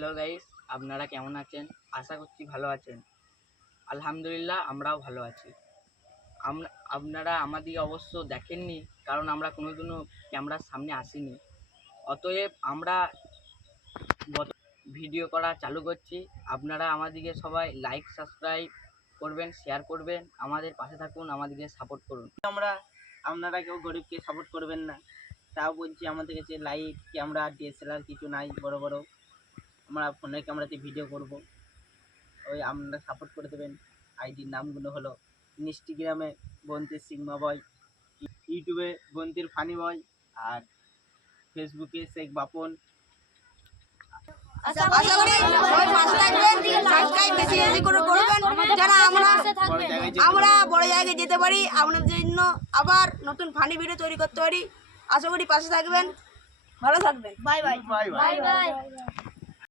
Hello guys, আপনারা কেমন আছেন? আশা করছি ভালো আছেন। আলহামদুলিল্লাহ আমরাও ভালো আছি। আপনারা আমাদের অবশ্য দেখেননি, কারণ আমরা কোনোদিনও ক্যামেরার সামনে আসিনি। অতএব আমরা ভিডিও করা চালু করছি। আপনারা আমাদেরকে সবাই লাইক সাবস্ক্রাইব করবেন, শেয়ার করবেন, আমাদের পাশে থাকুন, আমাদেরকে সাপোর্ট করুন। আপনারা কেউ গরিবকে সাপোর্ট করবেন না, তাও বলছি আমাদের কাছে লাইট ক্যামেরা ডিএসএলআর কিছু নাই। বড় বড় আমরা ফোনের ক্যামেরাতে ভিডিও করব, ওই আপনারা সাপোর্ট করে দেবেন। আইডির নামগুলো হলো ইনস্টাগ্রামে বন্তির সিগমা বয়, ইউটিউবে বন্তির ফানি বয়, আর ফেসবুকে শেখ বাপন। আশা করি সবাই পাশে থাকবেন, সাবস্ক্রাইব বেশি বেশি করে করবেন, যেন আমরা বড় জায়গায় যেতে পারি, আপনাদের জন্য আবার নতুন ফানি ভিডিও তৈরি করতে পারি। আশা করি পাশে থাকবেন, ভালো থাকবেন। Bye bye. Bye bye.